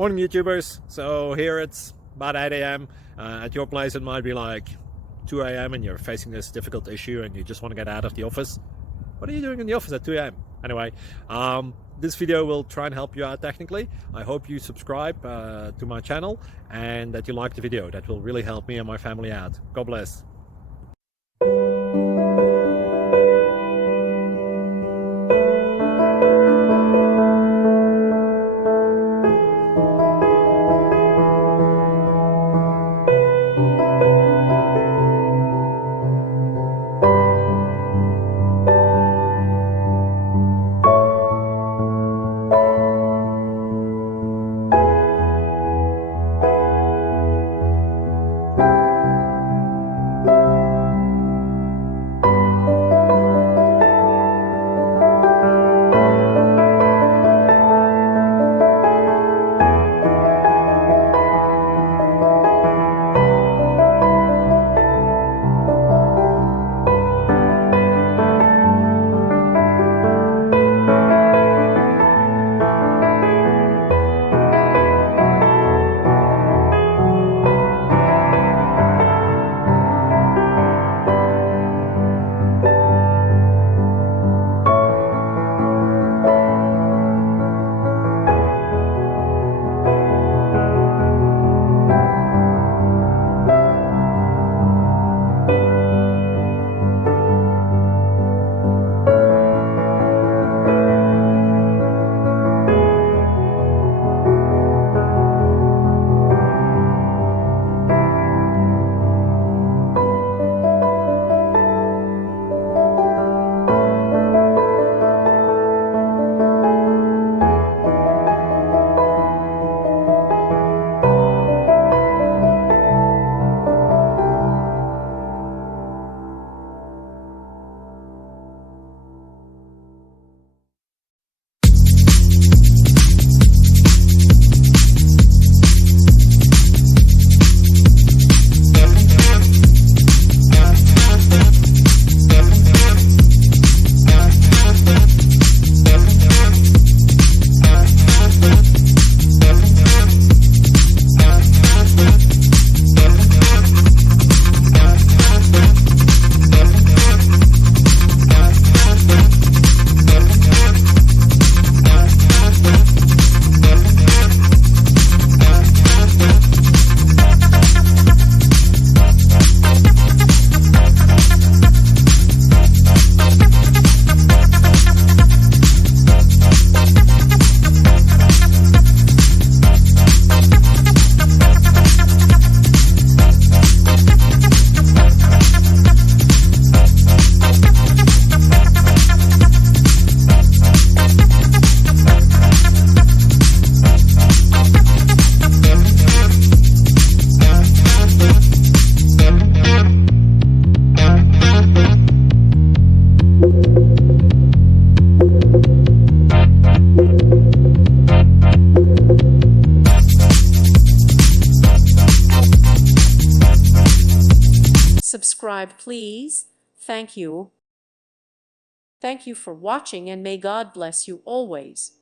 Morning YouTubers. So here it's about 8 a.m. At your place it might be like 2 a.m. and you're facing this difficult issue and you just want to get out of the office. What are you doing in the office at 2 a.m.? Anyway, this video will try and help you out technically. I hope you subscribe to my channel and that you like the video. That will really help me and my family out. God bless. Subscribe, please. Thank you. Thank you for watching, and may God bless you always.